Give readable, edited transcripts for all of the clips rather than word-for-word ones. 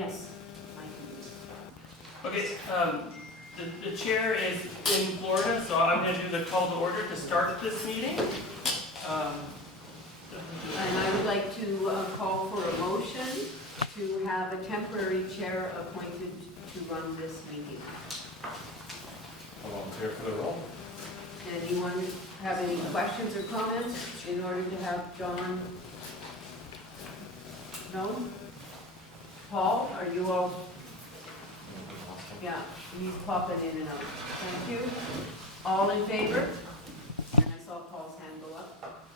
Yes. Okay, the chair is in Florida, so I'm going to do the call to order to start this meeting. And I would like to call for a motion to have a temporary chair appointed to run this meeting. I'll volunteer for the role. Anyone have any questions or comments in order to have John? No? Paul, are you all? Yeah, he's popping in and out. Thank you. All in favor? And I saw Paul's hand go up.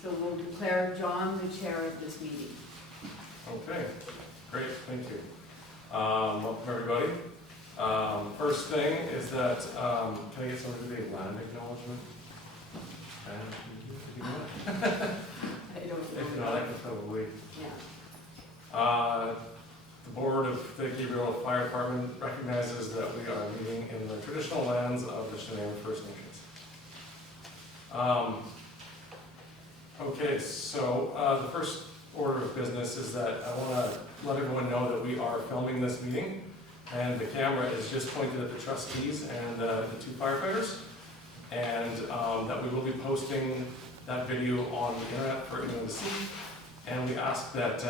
So we'll declare John the chair of this meeting. Okay, great, thank you. Welcome everybody. First thing is that, can I get somebody to do land acknowledgement? And, I don't know. if not, I can probably. Yeah. The board of the Gabriel Fire Department recognizes that we are meeting in the traditional lands of the Chenin First Nations. Okay, so the first order of business is that I want to let everyone know that we are filming this meeting, and the camera is just pointed at the trustees and the two firefighters, and that we will be posting that video on the internet for anyone to see. And we ask that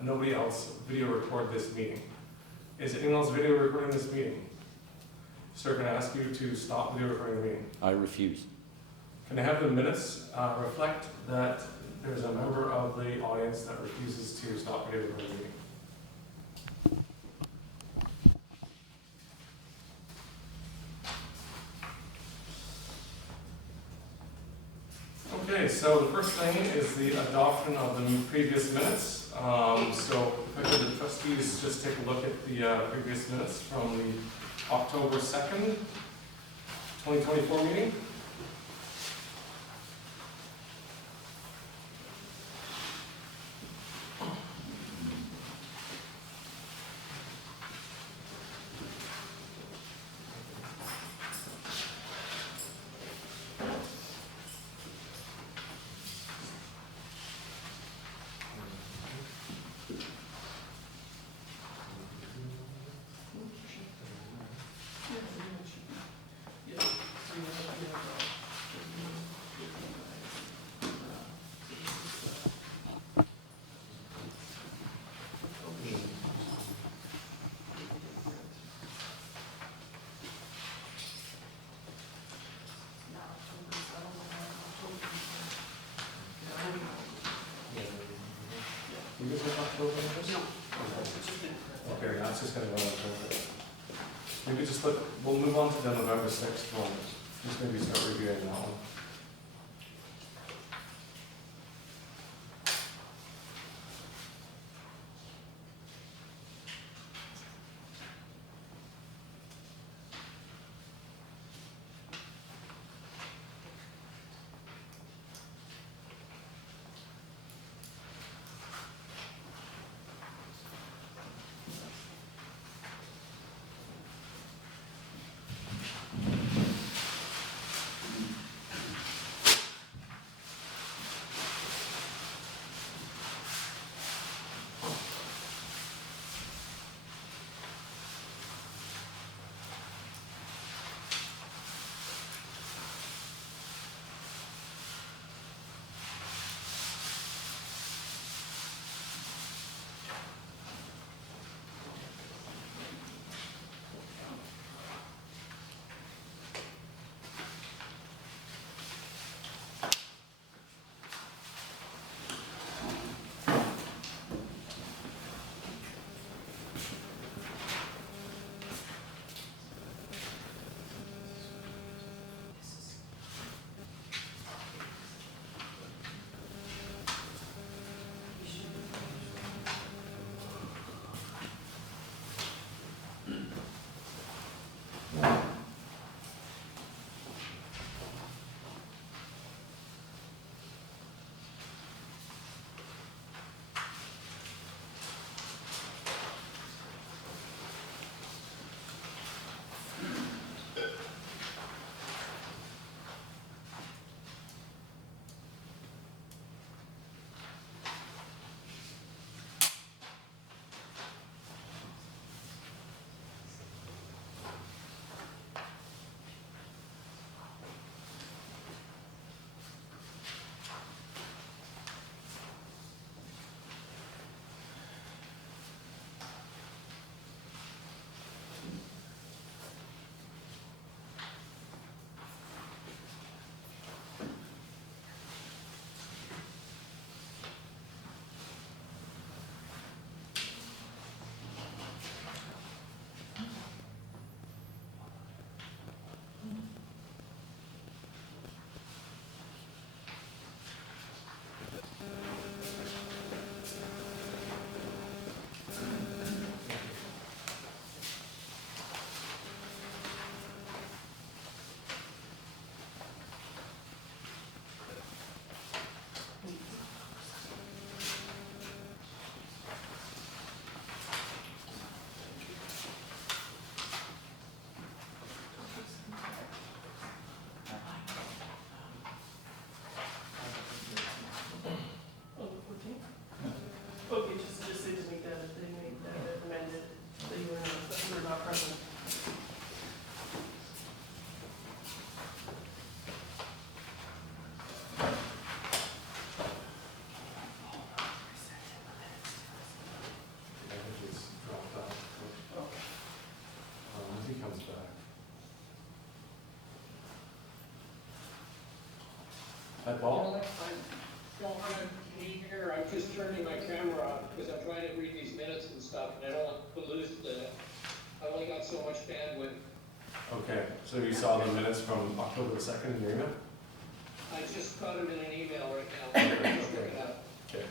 nobody else video record this meeting. Is anyone else video recording this meeting? So we're going to ask you to stop video recording the meeting. I refuse. Can I have the minutes reflect that there's a member of the audience that refuses to stop video recording the meeting? Okay, so the first thing is the adoption of the previous minutes. So could the trustees just take a look at the previous minutes from the October 2nd, 2024 meeting? You guys have October numbers? No. Okay, that's just gonna go on October. Maybe just we'll move on to the November 6th one. Just maybe start reviewing that one. Hi, Paul. Paul, I'm here. I'm just turning my camera off because I'm trying to read these minutes and stuff, and I don't want to lose I only got so much bandwidth. Okay, so you saw the minutes from October 2nd in your email? I just got them in an email right now. Okay. Just looking up. Okay.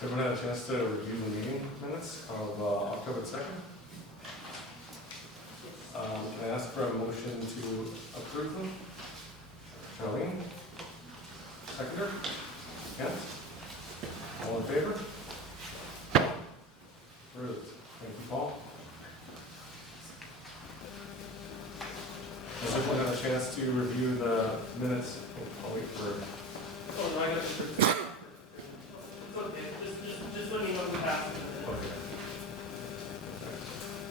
So everyone had a chance to review the meeting minutes of October 2nd? Can I ask for a motion to approve them? Charlene? Seconder? Kent? All in favor? Approved. Thank you, Paul. Has everyone had a chance to review the minutes? I'll wait for. Oh, no, I got it. It's okay, just let me know who passes it. Okay.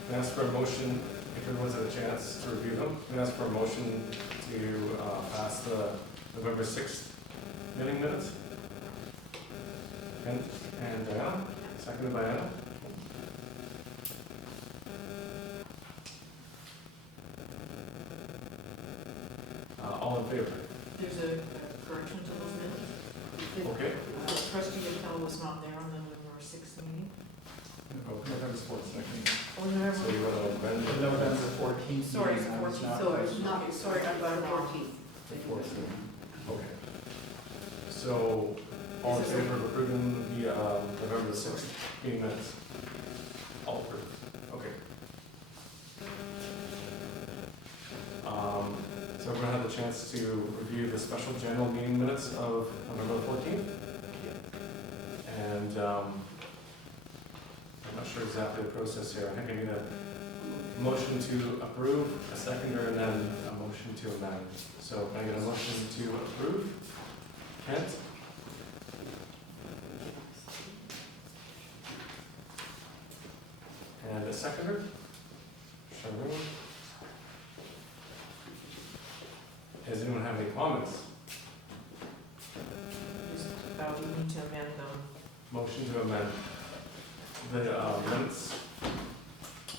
Can I ask for a motion, if everyone's had a chance to review them, can I ask for a motion to pass the November 6th meeting minutes? Kent and Diana, seconded by Anna. All in favor? There's a correction to those minutes. Okay. Trustee Attell was not there on the November 6th meeting. November 4th, second. Or November. So you want to amend The November 14th. Sorry, meeting, I was 14th. not- So it's not, sorry, I'm about 14th. the 4th? Okay. So, all in favor of approving the November 6th meeting minutes? All approved. Okay. So everyone had the chance to review the special general meeting minutes of November 14th? And I'm not sure exactly the process here. I think I need a motion to approve, a seconder, and then a motion to amend. So can I get a motion to approve? Kent? And a seconder? Charlene? Does anyone have any comments? Just about, we need to amend them. Motion to amend the minutes.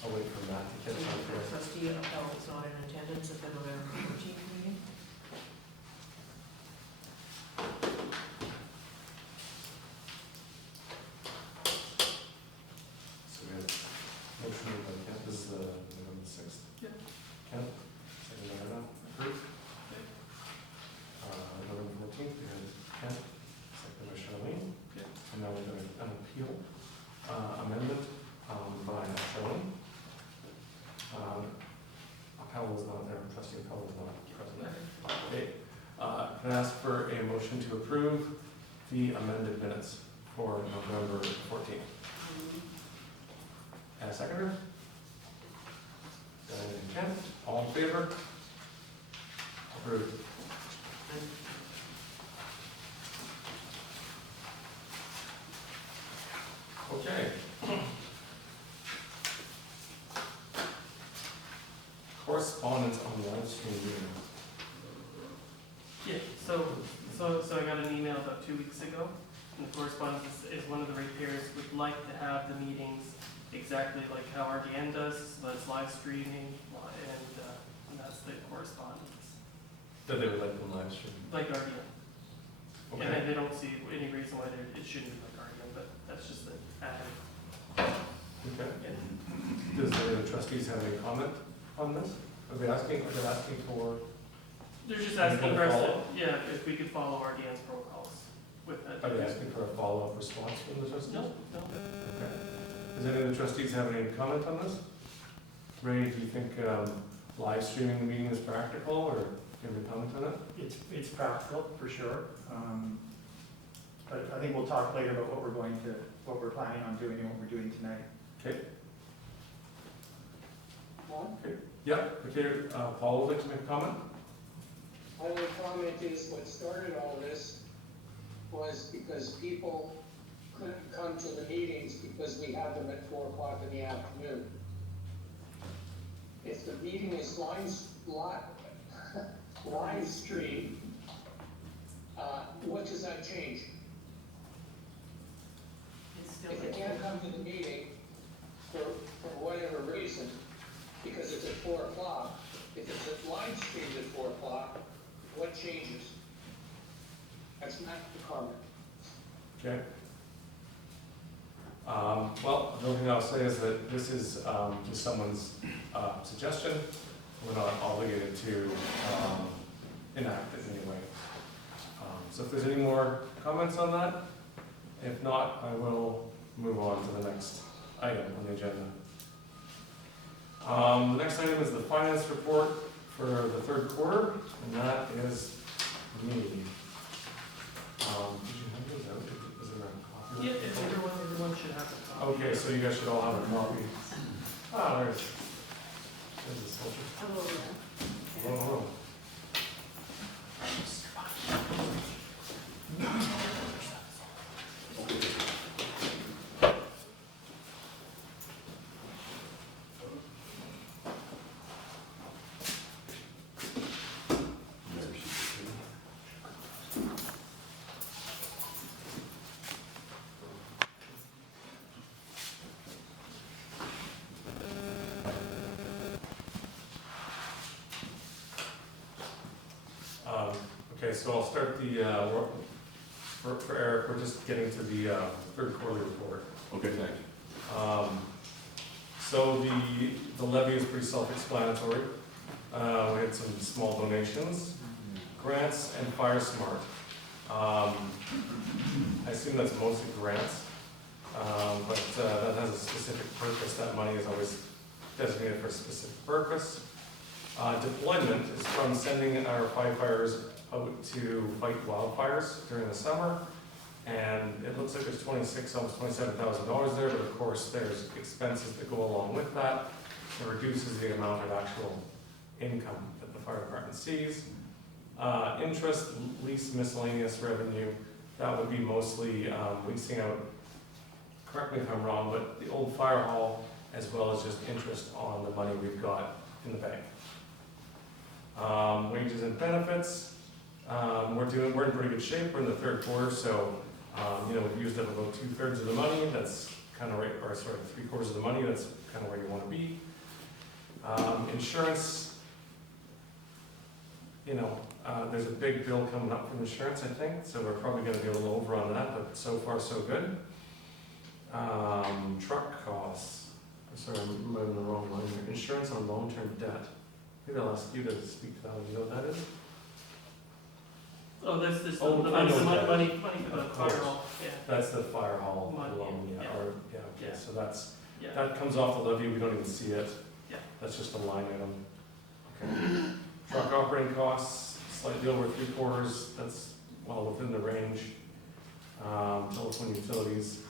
I'll wait for Matt to catch up here. Trustee Attell was not in attendance at the November 14th meeting. So we have motion by Kent, this is the November 6th. Yeah. Kent, second by Anna, approved. November 14th, we had Kent, second by Charlene. Yeah. And now we're doing an appeal, amendment by Charlene. Appel was not there, trustee Appel was not present. Okay, can I ask for a motion to approve the amended minutes for November 14th? And a seconder? Diane and Kent, all in favor? Approved. Okay. Correspondence on live stream meeting. Yeah, so I got an email about 2 weeks ago, and the correspondence is one of the ratepayers would like to have the meetings exactly like how RDN does, so that's live streaming, and that's the correspondence, That they would like them live stream. like RDN. And Okay. they don't see any reason why it shouldn't be like RDN, but that's just the added. Okay. Does any of the trustees have any comment on this? Are they asking for They're just Are you asking gonna for us to, follow? yeah, if we could follow RDN's protocols with that. Are they asking for a follow-up response from the trustees? No, no. Okay. Does any of the trustees have any comment on this? Ray, do you think live streaming the meeting is practical, or do you have any comment on it? It's practical, for sure. But I think we'll talk later about what we're planning on doing and what we're doing tonight. Okay. Paul? Yeah, okay, Paul would like to make a comment? My only comment is what started all this was because people couldn't come to the meetings because we have them at 4 o'clock in the afternoon. If the meeting is live stream, what does that change? It's still. If you can't come to the meeting for whatever reason, because it's at 4 o'clock, if it's live streamed at 4 o'clock, what changes? That's not the comment. Okay. Well, the only thing I'll say is that this is just someone's suggestion. We're not obligated to enact it anyway. So if there's any more comments on that, if not, I will move on to the next item on the agenda. The next item is the finance report for the third quarter, and that is me. Did you have those out? Is there a copy? Yeah, everyone should have a copy. Okay, so you guys should all have a copy. Ah, there's the soldier. Hello there. Oh, oh. Okay, so I'll start the, for Eric, we're just getting to the third quarterly report. Okay, thanks. So the levy is pretty self-explanatory. We had some small donations, grants, and Fire Smart. I assume that's mostly grants, but that has a specific purpose. That money is always designated for a specific purpose. Deployment is from sending our firefighters out to fight wildfires during the summer. And it looks like there's almost $27,000 there, but of course there's expenses that go along with that. It reduces the amount of actual income that the fire department sees. Interest, lease, miscellaneous revenue, that would be mostly leasing out, correct me if I'm wrong, but the old fire hall, as well as just interest on the money we've got in the bank. Wages and benefits, we're in pretty good shape. We're in the third quarter, so we've used up about 2/3 of the money. That's kind of right, or sorry, 3/4 of the money. That's kind of where you want to be. Insurance, there's a big bill coming up from insurance, I think, so we're probably going to be a little over on that, but so far so good. Truck costs. Sorry, I'm moving the wrong line here. Insurance on long-term debt. Maybe I'll ask you to speak to that. You know what that is? Oh, this, Oh, the I know money that. for the Of fire course. hall, yeah. That's the fire hall Money, loan, yeah. okay, Yeah. so Yeah, that comes off the levy, we don't even see it. Yeah. That's just a line item. Okay. Truck operating costs, slightly over 3/4, that's well within the range. Telephone utilities.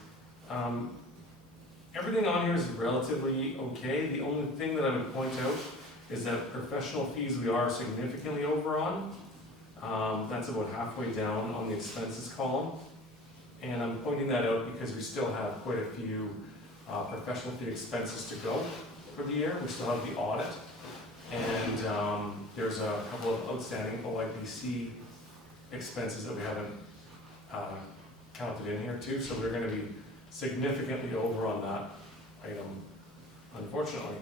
Everything on here is relatively okay. The only thing that I would point out is that professional fees we are significantly over on. That's about halfway down on the expenses column. And I'm pointing that out because we still have quite a few professional fee expenses to go for the year. We still have the audit. And there's a couple of outstanding OIBC expenses that we haven't counted in here too. So we're going to be significantly over on that item, unfortunately.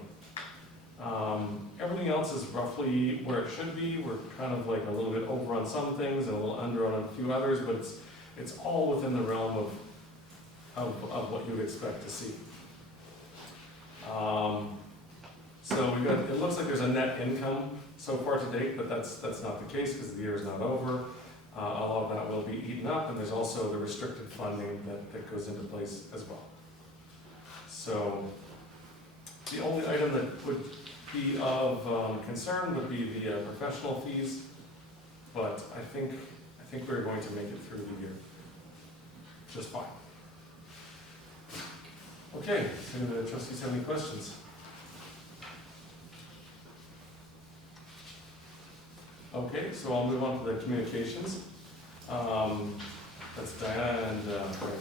Everything else is roughly where it should be. We're kind of like a little bit over on some things and a little under on a few others, but it's all within the realm of what you would expect to see. So we got, it looks like there's a net income so far to date, but that's not the case because the year is not over. All of that will be eaten up, and there's also the restricted funding that goes into place as well. So the only item that would be of concern would be the professional fees, but I think we're going to make it through the year just fine. Okay, so the trustees have any questions? Okay, so I'll move on to the communications. That's Diana and Frank.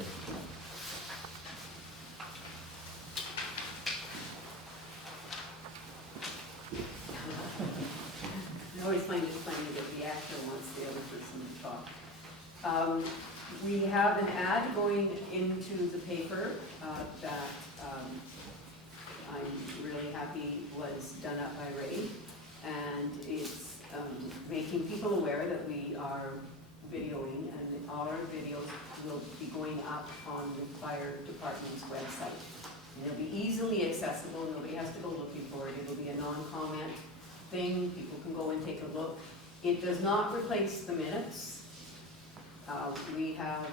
I always find it funny that the actor wants the other person to talk. We have an ad going into the paper that I'm really happy was done up by Ray. And it's making people aware that we are videoing, and all our videos will be going up on the fire department's website. And it'll be easily accessible, nobody has to go looking for it, it'll be a non-comment thing, people can go and take a look. It does not replace the minutes. We have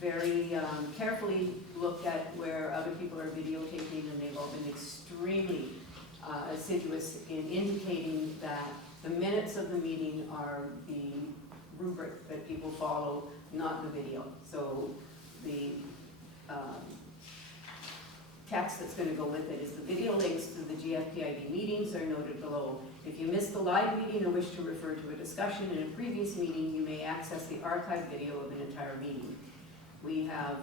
very carefully looked at where other people are videotaping, and they've all been extremely assiduous in indicating that the minutes of the meeting are the rubric that people follow, not the video. So the text that's going to go with it is the video links to the GFPID meetings are noted below. If you missed the live meeting or wish to refer to a discussion in a previous meeting, you may access the archived video of an entire meeting. We have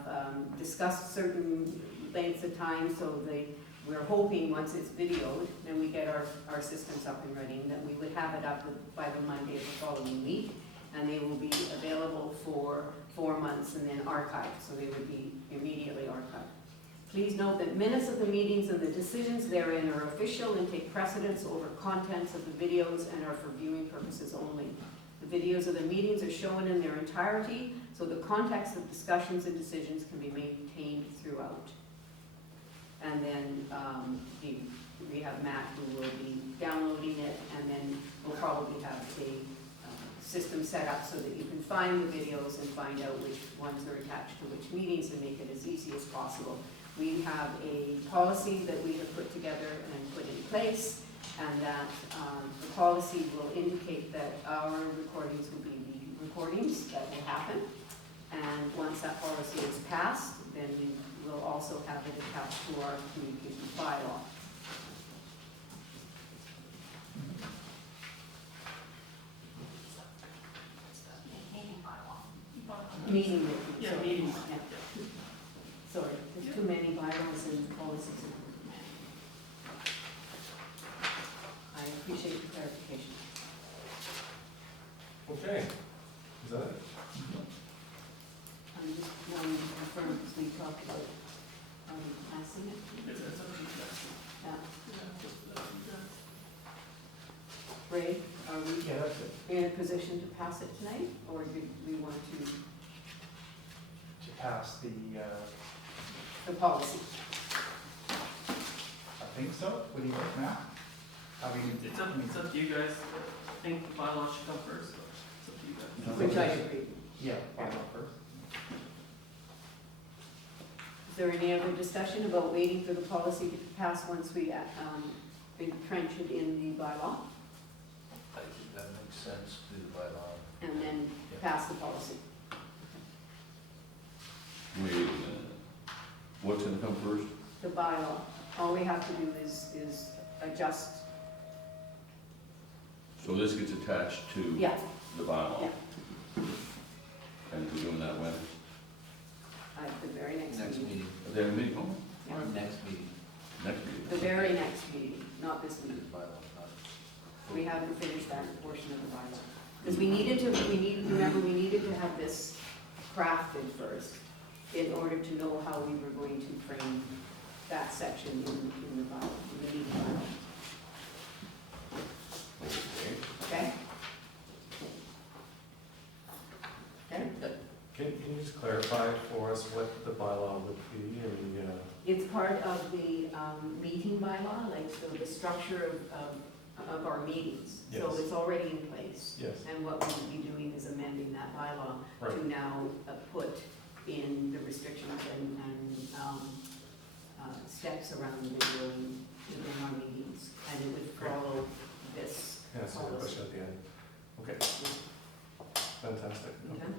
discussed certain lengths of time, so we're hoping once it's videoed, and we get our systems up and running, that we would have it up by the Monday of the following week, and they will be available for 4 months and then archived, so they would be immediately archived. Please note that minutes of the meetings and the decisions therein are official and take precedence over contents of the videos and are for viewing purposes only. The videos of the meetings are shown in their entirety, so the context of discussions and decisions can be maintained throughout. And then we have Matt who will be downloading it, and then we'll probably have a system set up so that you can find the videos and find out which ones are attached to which meetings and make it as easy as possible. We have a policy that we have put together and put in place, and that the policy will indicate that our recordings will be the recordings that will happen. And once that policy is passed, then we will also have it attached to our communication bylaw. Meeting. Yeah, meetings. Yeah. Sorry, there's too many bylaws and policies. I appreciate the clarification. Okay, is that it? I'm just wanting to confirm, because we talked about passing it. It's up to you guys. Yeah. Yeah. Ray, are we Yeah, that's it. in a position to pass it tonight, or do we want to, To pass the policy? I think so. What do you think, Matt? How we can? It's up to you guys. I think the bylaw should come first, but it's up to you guys. Which I agree. Yeah, bylaw first. Is there any other discussion about waiting for the policy to pass once we entrench it in the bylaw, I think that makes sense to do the bylaw. and then pass the policy? Wait a minute. What's gonna come first? The bylaw. All we have to do is adjust, So this gets attached to yeah, the bylaw? Yeah. And we're doing that when? at the very next Next meeting. meeting, At the end of the meeting? Oh, Yeah. next meeting. next meeting. The very next meeting, not this meeting. Bylaw, not. We haven't finished that portion of the bylaw. Because we needed to have this crafted first in order to know how we were going to frame that section in the bylaw, in the meeting bylaw. Okay. Okay? Okay? Can you just clarify for us what the bylaw would be and the, It's part of the meeting bylaw, like, so the structure of our meetings. So Yes. it's already in place. yes, And what we would be doing is amending that bylaw right, to now put in the restrictions and steps around videoing within our meetings. And it would follow this yeah, so we'll push it at the end. Okay, fantastic. Okay?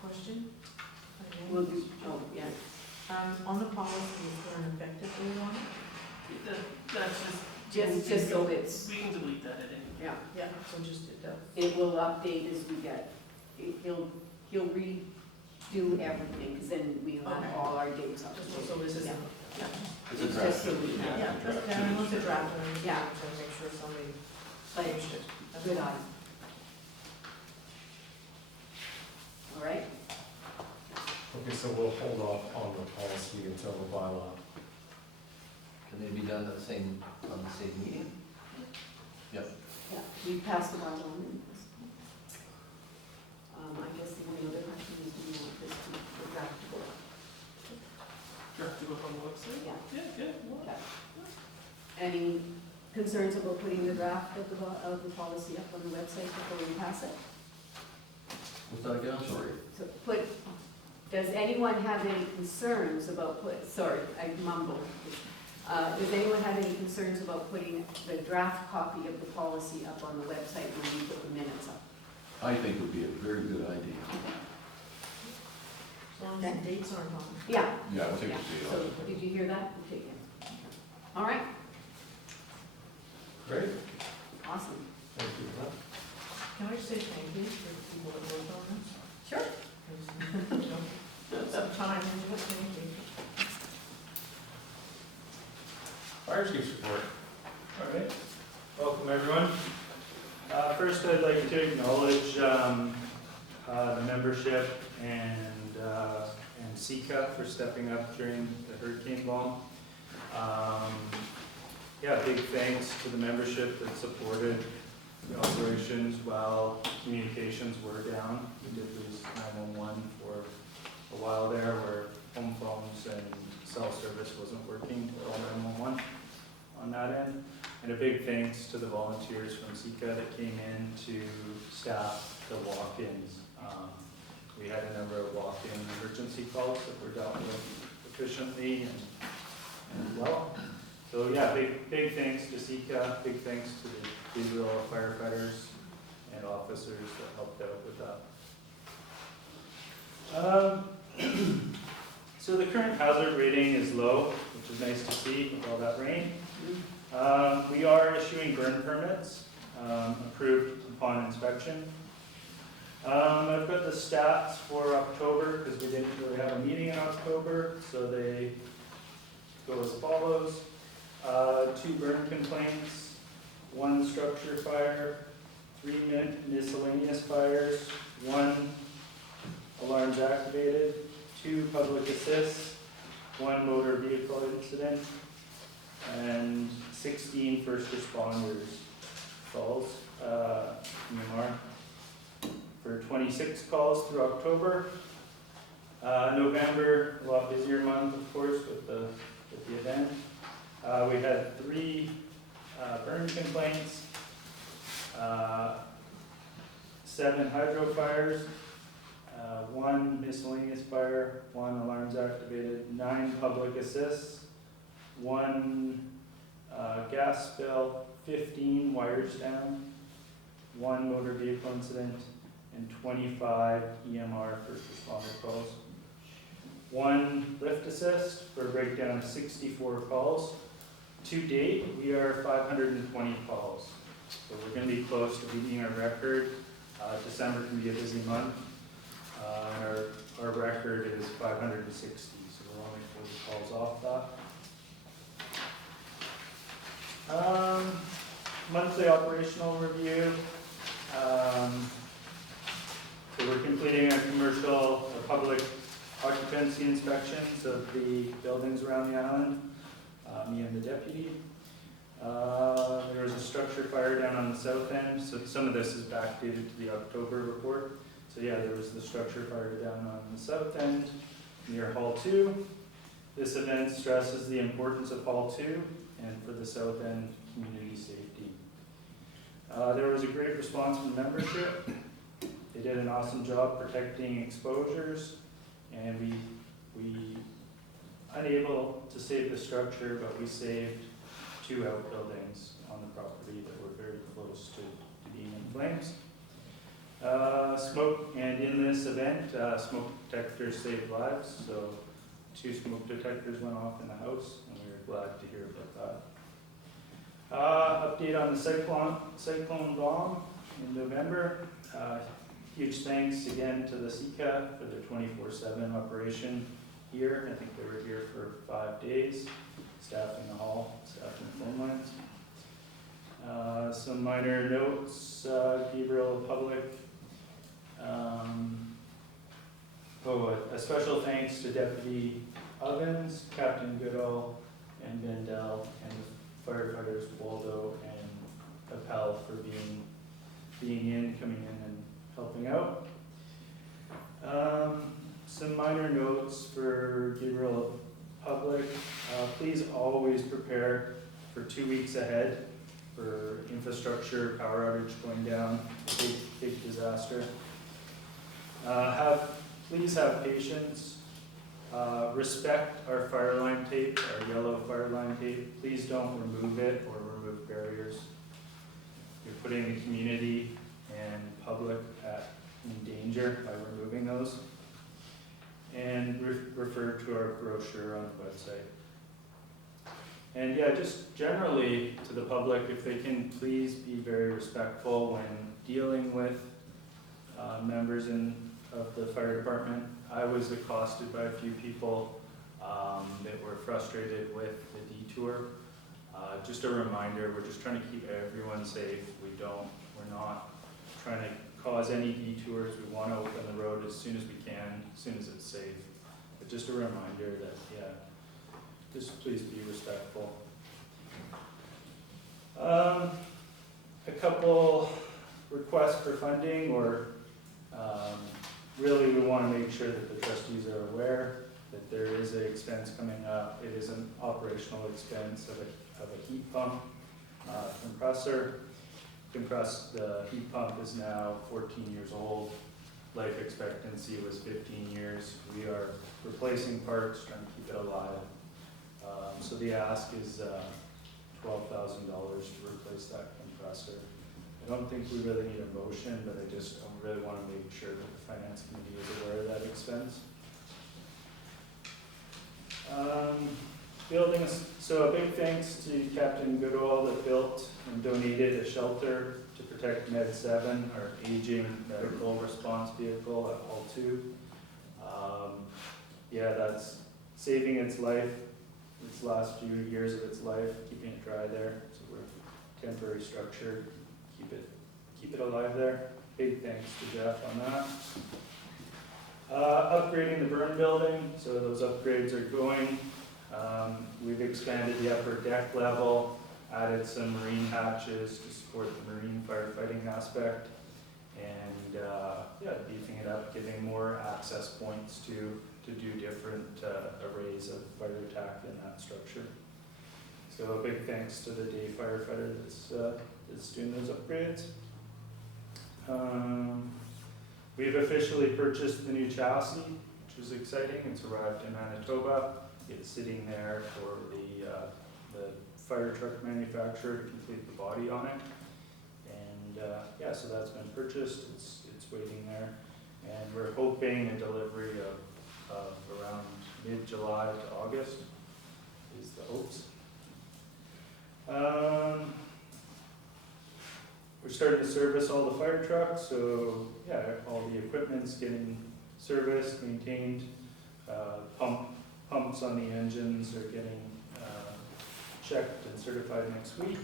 Question? We'll do, oh, yeah. On the policy, is there an effective date on it? That's Just so it's, we can delete that at any. yeah, Yeah, so just it will update as we get, he'll redo everything, because then we have Okay. all our dates up. just so this isn't. Yeah. It's a It's draft. just so we have. Yeah, just, I want to draft it, Yeah. to make sure somebody But changed it. That's good all. eye. All right? Okay, so we'll hold off on the policy until the bylaw. Can they be done at the same, on the same meeting? Yeah, we passed the bylaw on. I guess the only other question is, do you want this to go back to work? Draft to go up on the website? Yeah. Yeah, well, Okay. Any concerns about putting the draft of the policy up on the website before we pass it? What's that again? I'm sorry. So does anyone have any concerns about sorry, I mumbled. Does anyone have any concerns about putting the draft copy of the policy up on the website when we put the minutes up? I think it would be a very good idea. As long as the dates aren't on. Yeah. Yeah, I think Yeah. it's So, did you hear that? Okay, yeah. All right, Great, awesome. thank you for that. Can I just say thank you for the people that worked on this? Sure. Because, you know, some time into it, thank you. Fire chief's report. All right, welcome everyone. First, I'd like to acknowledge the membership and Sika for stepping up during the hurricane bomb. Yeah, big thanks to the membership that supported the operations while communications were down. We did lose 911 for a while there where home phones and cell service wasn't working for all 911 on that end. And a big thanks to the volunteers from Sika that came in to staff the walk-ins. We had a number of walk-in emergency calls that were dealt with efficiently and well. So yeah, big thanks to Sika, big thanks to the Israel firefighters and officers that helped out with that. So the current hazard rating is low, which is nice to see with all that rain. We are issuing burn permits, approved upon inspection. I've got the stats for October, because we didn't really have a meeting in October, so they go as follows. 2 burn complaints, 1 structure fire, 3 miscellaneous fires, 1 alarms activated, 2 public assists, 1 motor vehicle incident, and 16 first responders calls, EMR, for 26 calls through October. November, a lot busier month, of course, with the event. We had 3 burn complaints, 7 hydro fires, 1 miscellaneous fire, 1 alarms activated, 9 public assists, 1 gas spill, 15 wires down, 1 motor vehicle incident, and 25 EMR first responder calls. 1 lift assist for a breakdown of 64 calls. To date, we are 520 calls. So we're going to be close to beating our record. December can be a busy month. Our record is 560, so we're only 40 calls off that. Monthly operational review. So we're completing a public occupancy inspections of the buildings around the island, me and the deputy. There was a structure fire down on the south end, so some of this is backdated to the October report. So yeah, there was the structure fire down on the south end near Hall 2. This event stresses the importance of Hall 2 and for the south end community safety. There was a great response from membership. They did an awesome job protecting exposures, and we unable to save the structure, but we saved 2 outbuildings on the property that were very close to being in flames. Smoke, and in this event, smoke detectors saved lives, so 2 smoke detectors went off in the house, and we were glad to hear about that. Update on the cyclone bomb in November. Huge thanks again to the CCAT for their 24/7 operation here. I think they were here for 5 days, staffing the hall, staffing the phone lines. Some minor notes, Gabriel Public. A special thanks to Deputy Ovens, Captain Goodall, and Bendel, and the firefighters Waldo and Appel for being in, coming in and helping out. Some minor notes for Gabriel Public. Please always prepare for 2 weeks ahead for infrastructure, power outage going down, big disaster. Please have patience. Respect our fire line tape, our yellow fire line tape. Please don't remove it or remove barriers. You're putting the community and public in danger by removing those. And refer to our brochure on the website. And yeah, just generally to the public, if they can please be very respectful when dealing with members of the fire department. I was accosted by a few people that were frustrated with the detour. Just a reminder, we're just trying to keep everyone safe. We're not trying to cause any detours. We want to open the road as soon as we can, as soon as it's safe. But just a reminder that, yeah, just please be respectful. A couple requests for funding, or really we want to make sure that the trustees are aware that there is an expense coming up. It is an operational expense of a heat pump compressor. The heat pump is now 14 years old. Life expectancy was 15 years. We are replacing parts, trying to keep it alive. So the ask is $12,000 to replace that compressor. I don't think we really need a motion, but I really want to make sure that the finance committee is aware of that expense. So a big thanks to Captain Goodall that built and donated a shelter to protect Med 7, our aging medical response vehicle at Hall 2. Yeah, that's saving its life, its last few years of its life, keeping it dry there. So we're temporary structure, keep it alive there. Big thanks to Jeff on that. Upgrading the burn building, so those upgrades are going. We've expanded the upper deck level, added some marine hatches to support the marine firefighting aspect, and yeah, beefing it up, giving more access points to do different arrays of fire attack in that structure. So a big thanks to the day firefighter that's doing those upgrades. We've officially purchased the new chassis, which is exciting. It's arrived in Manitoba. It's sitting there for the fire truck manufacturer to complete the body on it. And yeah, so that's been purchased. It's waiting there. And we're hoping a delivery of around mid-July to August is the hopes. We're starting to service all the fire trucks, so yeah, all the equipment's getting serviced, maintained. Pumps on the engines are getting checked and certified next week.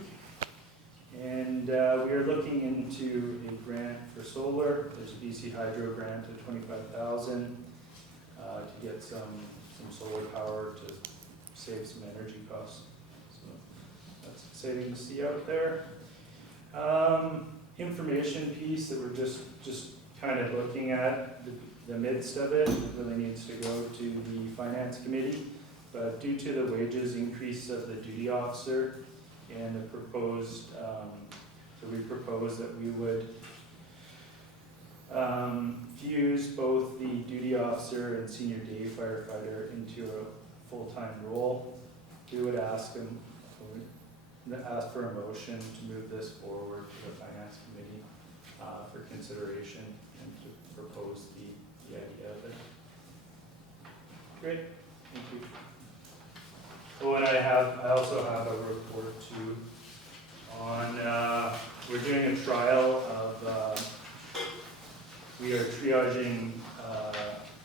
And we are looking into a grant for solar. There's a BC Hydro grant of $25,000 to get some solar power to save some energy costs. So that's exciting to see out there. Information piece that we're just kind of looking at the midst of it. It really needs to go to the finance committee. But due to the wages increase of the duty officer and the proposed, so we propose that we would fuse both the duty officer and senior day firefighter into a full-time role. We would ask for a motion to move this forward to the finance committee for consideration and to propose the idea of it. Great, thank you. Oh, and I also have a report too on, we're doing a trial of, we are triaging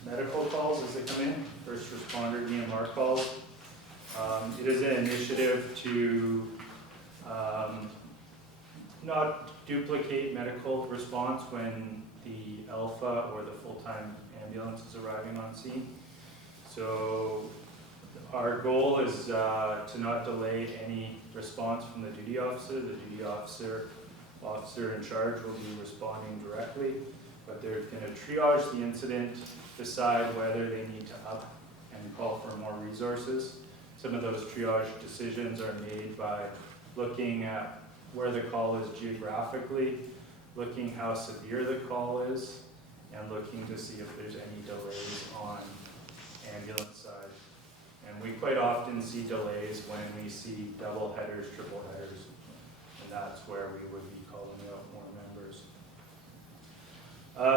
medical calls as they come in, first responder EMR calls. It is an initiative to not duplicate medical response when the alpha or the full-time ambulance is arriving on scene. So our goal is to not delay any response from the duty officer. The duty officer in charge will be responding directly, but they're going to triage the incident, decide whether they need to up and call for more resources. Some of those triage decisions are made by looking at where the call is geographically, looking how severe the call is, and looking to see if there's any delays on ambulance side. And we quite often see delays when we see double headers, triple headers, and that's where we would be calling out more members.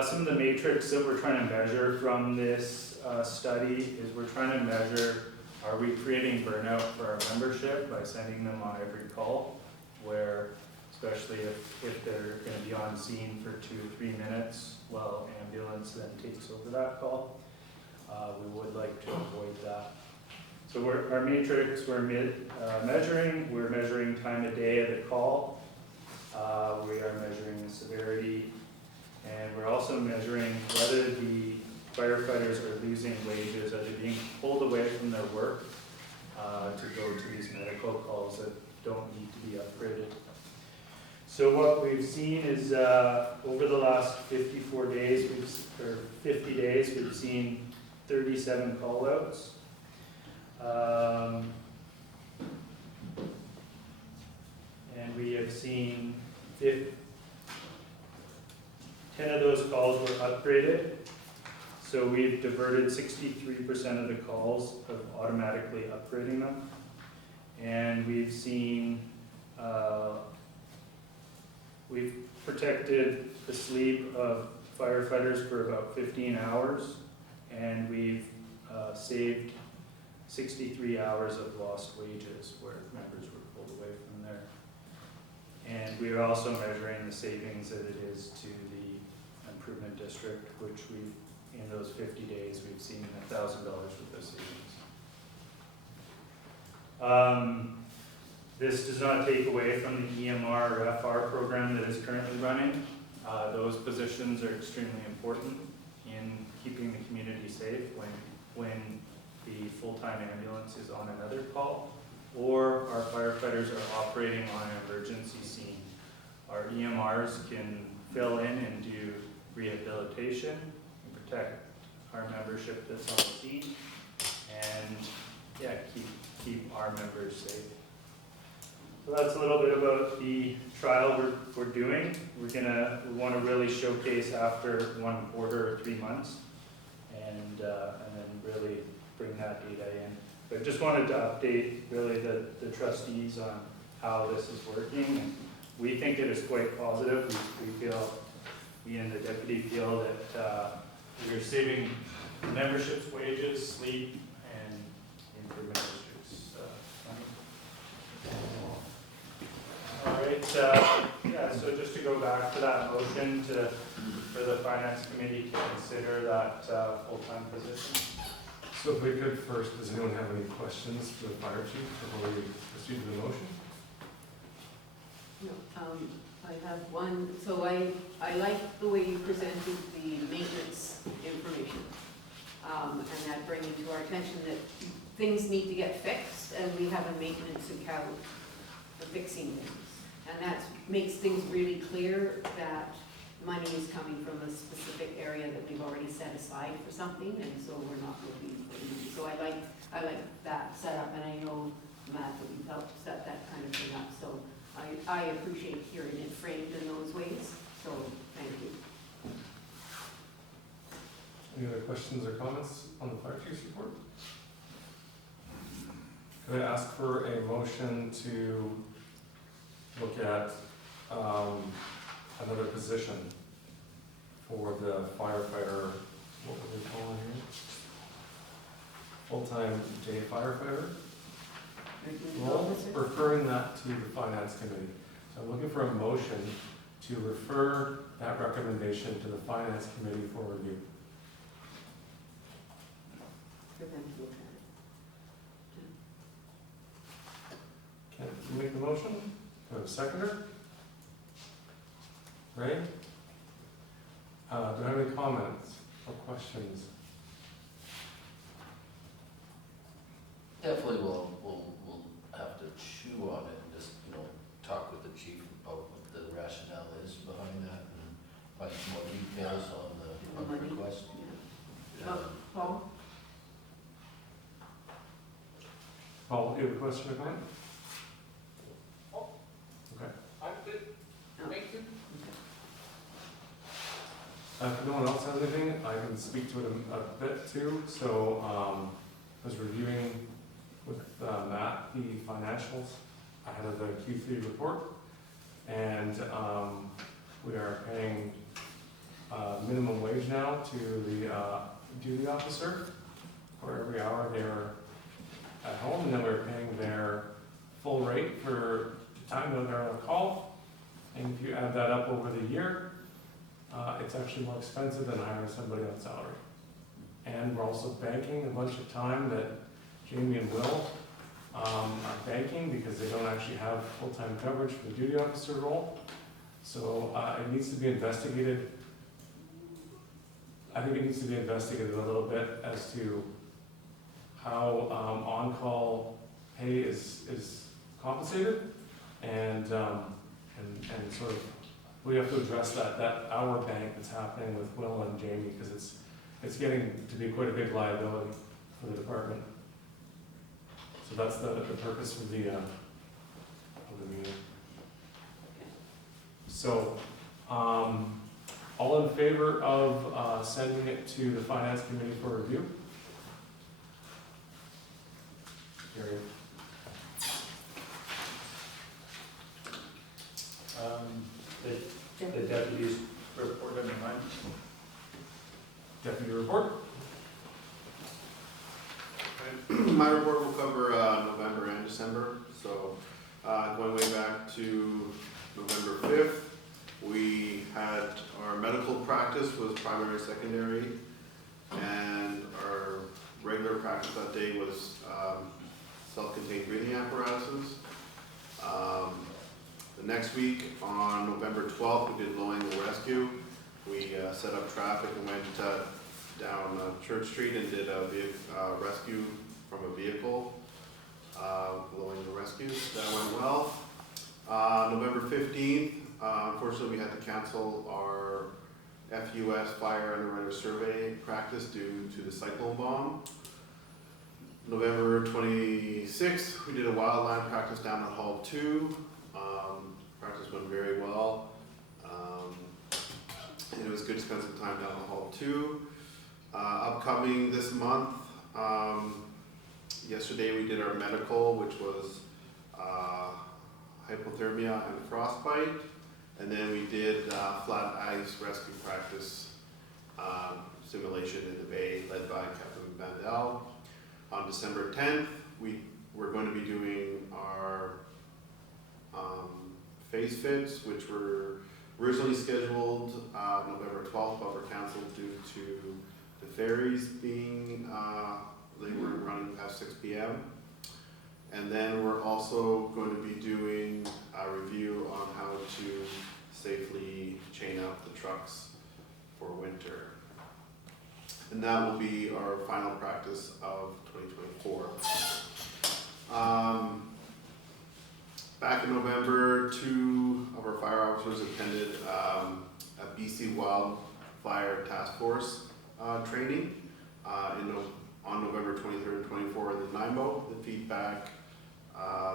Some of the metrics that we're trying to measure from this study is we're trying to measure, are we creating burnout for our membership by sending them on every call, where especially if they're going to be on scene for 2 or 3 minutes while ambulance then takes over that call. We would like to avoid that. So our matrix we're measuring time of day of the call. We are measuring the severity, and we're also measuring whether the firefighters are losing wages, are they being pulled away from their work to go to these medical calls that don't need to be upgraded. So what we've seen is over the last 50 days, we've seen 37 call outs. And we have seen 10 of those calls were upgraded. So we've diverted 63% of the calls of automatically upgrading them. And we've seen, we've protected the sleep of firefighters for about 15 hours. And we've saved 63 hours of lost wages where members were pulled away from there. And we are also measuring the savings that it is to the improvement district, which we've, in those 50 days, we've seen $1,000 worth of savings. This does not take away from the EMR or FR program that is currently running. Those positions are extremely important in keeping the community safe when the full-time ambulance is on another call, or our firefighters are operating on an emergency scene. Our EMRs can fill in and do rehabilitation and protect our membership that's on the scene, and keep our members safe. So that's a little bit about the trial we're doing. We want to really showcase after 1 quarter or 3 months, and then really bring that data in. But just wanted to update really the trustees on how this is working. And we think it is quite positive. We and the deputy feel that we are saving membership's wages, sleep, and improvement district's money. All right, so just to go back to that motion for the finance committee to consider that full-time position. So if we could first, does anyone have any questions for the fire chief before we proceed to the motion? No, I have one. So I like the way you presented the maintenance information. And that bringing to our attention that things need to get fixed, and we have a maintenance account for fixing things. And that makes things really clear that money is coming from a specific area that we've already set aside for something, and so we're not looking for money. So I like that setup, and I know, Matt, that you've helped set that kind of thing up, so I appreciate hearing it framed in those ways, so thank you. Any other questions or comments on the fire chief's report? Could I ask for a motion to look at another position for the firefighter, what would we call it here? Full-time day firefighter? Well, referring that to the finance committee. So I'm looking for a motion to refer that recommendation to the finance committee for review. For them to look at it. Can you make the motion? Do I have a seconder? Ray? Do I have any comments or questions? Definitely we'll have to chew on it and just, talk with the chief about what the rationale is behind that and find some more details on the request. Yeah. Paul? Paul, do you have a question or comment? Okay. I'm good, thank you. If no one else has anything, I can speak to it a bit too. So I was reviewing with Matt the financials ahead of the Q3 report, and we are paying minimum wage now to the duty officer for every hour they're at home, and then we're paying their full rate for the time that they're on call. And if you add that up over the year, it's actually more expensive than hiring somebody on salary. And we're also banking a bunch of time that Jamie and Will are banking because they don't actually have full-time coverage for the duty officer role. So it needs to be investigated. I think it needs to be investigated a little bit as to how on-call pay is compensated, and sort of we have to address that hour bank that's happening with Will and Jamie, because it's getting to be quite a big liability for the department. So that's the purpose of the meeting. So, all in favor of sending it to the finance committee for review? Carried. The deputies report on your mind. Deputy report? My report will cover November and December. So going way back to November 5th, we had our medical practice was primary, secondary, and our regular practice that day was self-contained breathing apparatuses. The next week, on November 12th, we did lowering the rescue. We set up traffic and went down Church Street and did a rescue from a vehicle, lowering the rescue. That went well. November 15th, unfortunately, we had to cancel our FUS fire underwriter survey practice due to the cyclone bomb. November 26th, we did a wildland practice down at Hall 2. Practice went very well. And it was good to spend some time down at Hall 2. Upcoming this month, yesterday we did our medical, which was hypothermia and frostbite. And then we did flat ice rescue practice simulation in the bay, led by Captain Vandal. On December 10th, we're going to be doing our phase fits, which were originally scheduled November 12th, but were canceled due to the ferries being, they were running past 6 p.m. And then we're also going to be doing a review on how to safely chain out the trucks for winter. And that will be our final practice of 2024. back in November, 2 of our fire officers attended a BC Wildfire Task Force training on November 23rd and 24th in Nanaimo. The feedback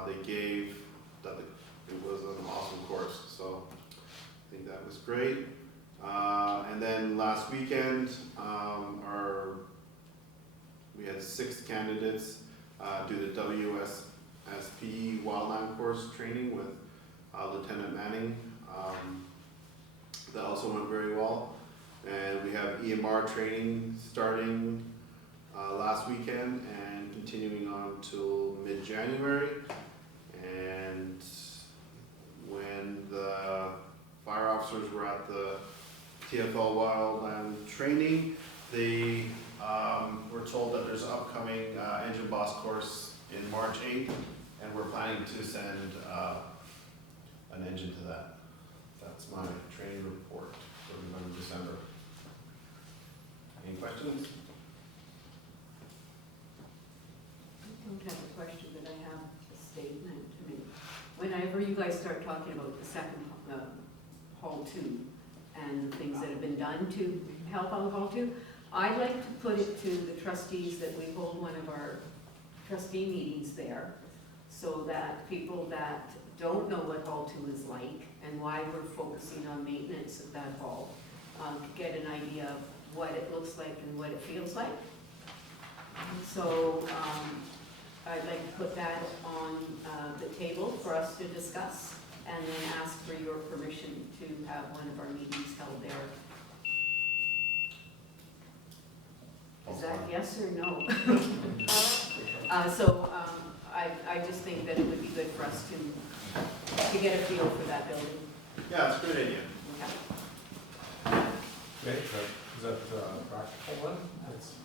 they gave that it was an awesome course, so I think that was great. And then last weekend, we had 6 candidates do the WSSP Wildland Course training with Lieutenant Manning. That also went very well. And we have EMR training starting last weekend and continuing on till mid-January. And when the fire officers were at the TFL Wildland training, they were told that there's an upcoming engine boss course in March 8th, and we're planning to send an engine to that. That's my training report for November, December. Any questions? I don't have a question, but I have a statement. I mean, whenever you guys start talking about the second Hall 2 and the things that have been done to help out Hall 2, I'd like to put it to the trustees that we hold one of our trustee meetings there, so that people that don't know what Hall 2 is like and why we're focusing on maintenance of that hall, get an idea of what it looks like and what it feels like. So I'd like to put that on the table for us to discuss, and then ask for your permission to have one of our meetings held there. Is that yes or no? I just think that it would be good for us to get a feel for that building. Yeah, it's a good idea. Okay. Okay, is that a practical one?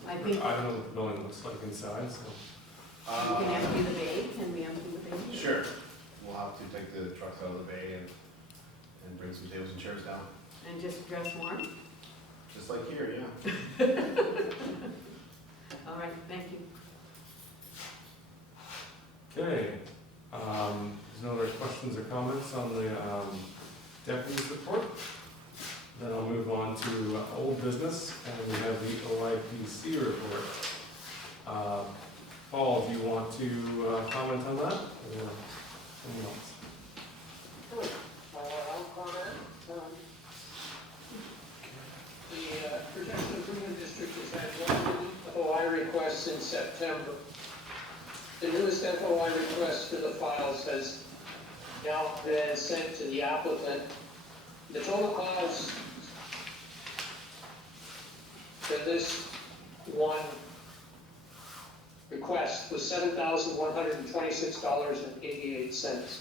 I think I don't know what the building looks like inside, so. we can empty the bay. Can we empty the bay? Sure. We'll have to take the trucks out of the bay and bring some tables and chairs down. And just dress warm? Just like here, yeah. All right, thank you. Okay, there's no other questions or comments on the deputy's report. Then I'll move on to old business, and we have the OIPC report. Paul, do you want to comment on that, or anyone else? I'll comment. The Protection Improvement District has had one FOI request since September. The newest FOI request for the files has now been sent to the applicant. The total cost for this one request was $7,126.88.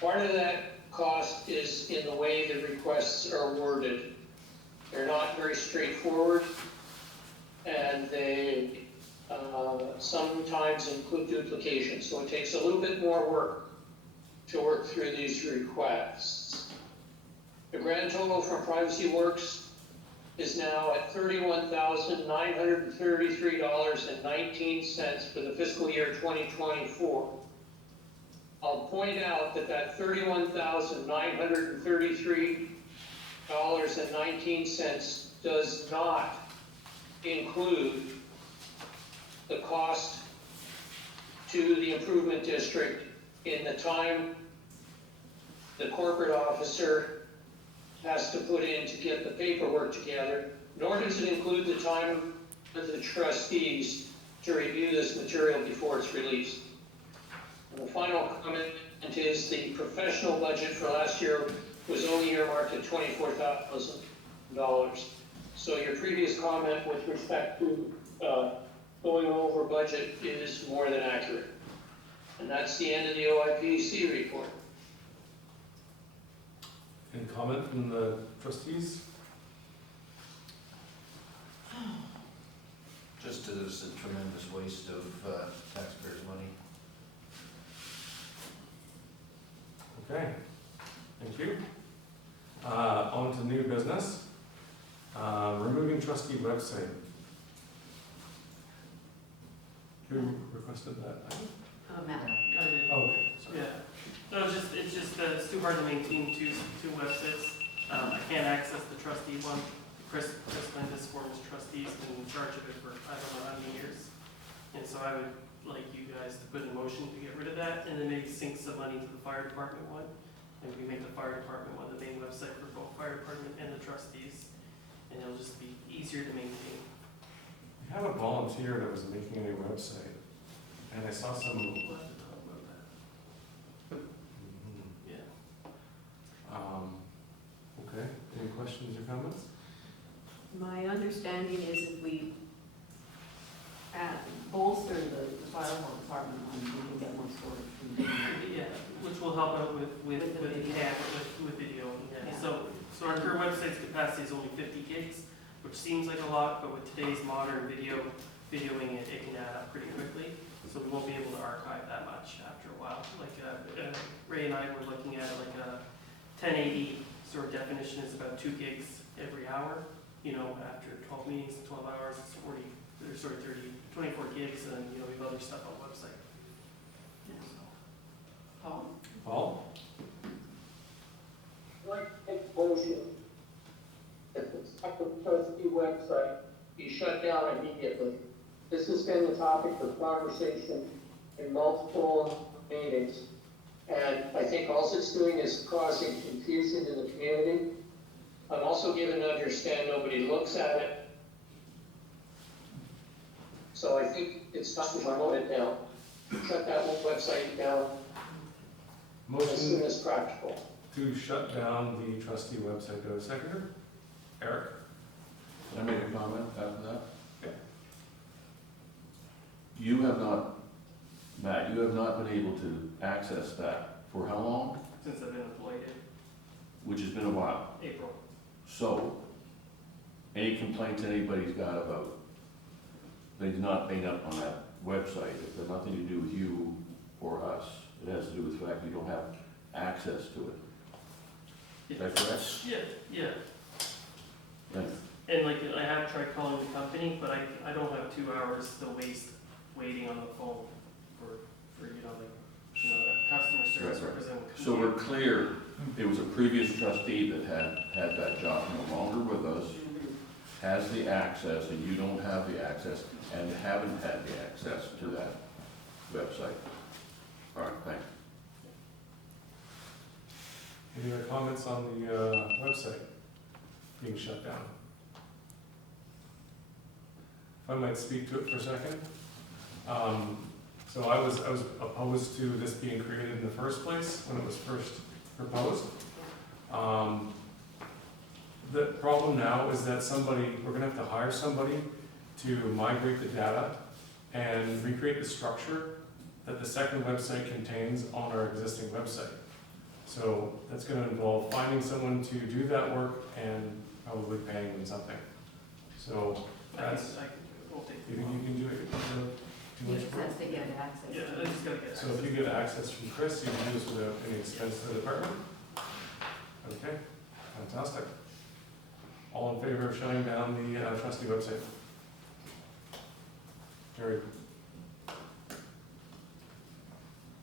Part of that cost is in the way the requests are worded. They're not very straightforward, and they sometimes include duplication, so it takes a little bit more work to work through these requests. The grand total from Privacy Works is now at $31,933.19 for the fiscal year 2024. I'll point out that $31,933.19 does not include the cost to the improvement district in the time the corporate officer has to put in to get the paperwork together, nor does it include the time of the trustees to review this material before it's released. And the final comment is the professional budget for last year was only earmarked at $24,000. So your previous comment with respect to going over budget is more than accurate. And that's the end of the OIPC report. Any comment from the trustees? Just that it's a tremendous waste of taxpayers' money. Okay, thank you. On to new business. Removing trustee website. Who requested that? Matt. I did. Okay, sorry. Yeah. No, it's too hard to maintain two websites. I can't access the trustee one. Chris Linda's former trustee's been in charge of it for I don't know how many years. And so I would like you guys to put in motion to get rid of that and then maybe sink some money to the fire department one. And we make the fire department one the main website for both fire department and the trustees. And it'll just be easier to maintain. We have a volunteer that was making a new website, and I saw some. We'll have to talk about that. Yeah. Okay, any questions or comments? My understanding is if we bolster the fire department on, we can get more storage. Yeah, which will help out with With the video. with video. Yeah. Yeah. So our current website's capacity is only 50 gigs, which seems like a lot, but with today's modern videoing it can add up pretty quickly. So we won't be able to archive that much after a while. Like Ray and I were looking at like a 1080 sort of definition is about 2 gigs every hour. You know, after 12 meetings, 12 hours, it's 40, or sort of 24 gigs, and you know we have other stuff on the website. Paul? Paul? Like motion, that the second trustee website be shut down immediately. This has been the topic of conversation in multiple meetings. And I think all it's doing is causing confusion in the community. I'm also given to understand nobody looks at it. So I think it's time to promote it down. Shut that whole website down as soon Motion as practical. to shut down the trustee website. Do I have a seconder? Eric? Can I make a comment after that? Yeah. You have not, Matt, you have not been able to access that for how long? Since I've been employed in Which has been a while. April. So, any complaints anybody's got about, they do not paint up on that website, it has nothing to do with you or us. It has to do with the fact you don't have access to it. Is that correct? Yeah. Thank you. And like, I have tried calling the company, but I don't have 2 hours to waste waiting on the phone for that customer service Right. representative. So we're clear, it was a previous trustee that had that job, no longer with us, has the access, and you don't have the access, and haven't had the access to that website. All right, thanks. Any other comments on the website being shut down? If I might speak to it for a second. So I was opposed to this being created in the first place when it was first proposed. The problem now is that we're gonna have to hire somebody to migrate the data and recreate the structure that the second website contains on our existing website. So that's gonna involve finding someone to do that work and probably paying them something. So that's, It won't take you too think long. you can do it? Too much work? That's to get access. Yeah, I just gotta get So if you get access from Chris, you can do this without any expense to the department? Okay, fantastic. All in favor of shutting down the trustee website? Carried.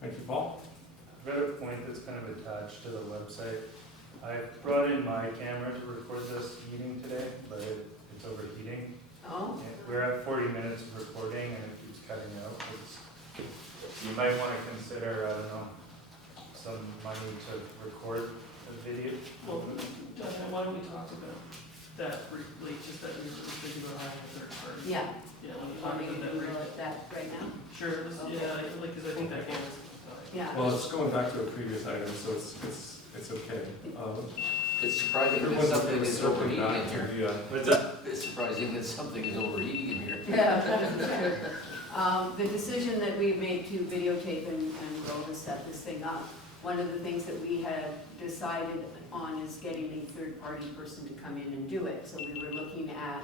Thank you, Paul. I've got a point that's kind of attached to the website. I brought in my camera to record this meeting today, but it's overheating. Oh? We're at 40 minutes of recording and it keeps cutting out. You might want to consider, I don't know, some money to record the video. Well, why don't we talk about that briefly, just that we were thinking about having a third party? Yeah. Yeah, let me Want talk me to about that do briefly. that right now? Sure, Okay. because I think that camera's. Yeah. Well, it's going back to a previous item, so it's okay. It's surprising that Everyone's something is circling overheating back in to here. the, What's up? It's surprising that something is overheating in here. Yeah. The decision that we made to videotape and grow to set this thing up, one of the things that we had decided on is getting a third-party person to come in and do it. So we were looking at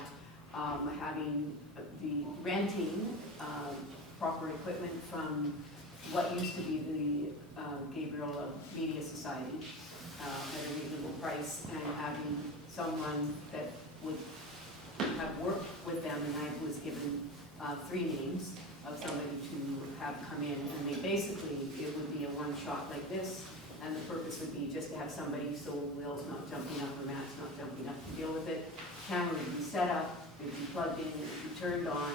having the renting proper equipment from what used to be the Gabriel Media Society at a reasonable price, and having someone that would have worked with them, and I was given 3 names of somebody to have come in, and they basically, it would be a one shot like this, and the purpose would be just to have somebody, so Will's not jumping up or Matt's not jumping up to deal with it. Camera would be set up, it would be plugged in, it would be turned on,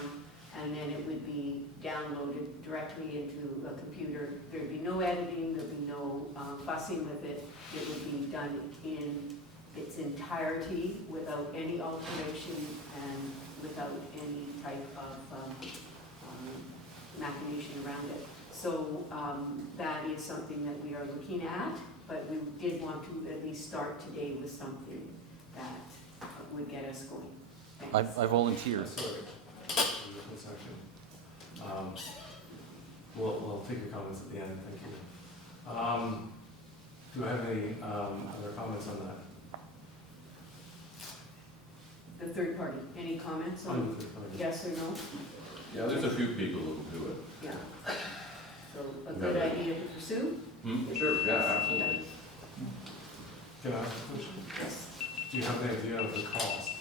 and then it would be downloaded directly into a computer. There'd be no editing, there'd be no fussing with it. It would be done in its entirety without any alteration and without any type of machination around it. So that is something that we are looking at, but we did want to at least start today with something that would get us going. Thanks. I volunteer. Sorry. One section. We'll take your comments at the end, thank you. Do I have any other comments on that? The third party, any comments on On the third party? yes or no? Yeah, there's a few people who do it. Yeah. So a good idea to pursue? Sure, yeah, absolutely. Can I ask a question? Yes. Do you have an idea of the cost?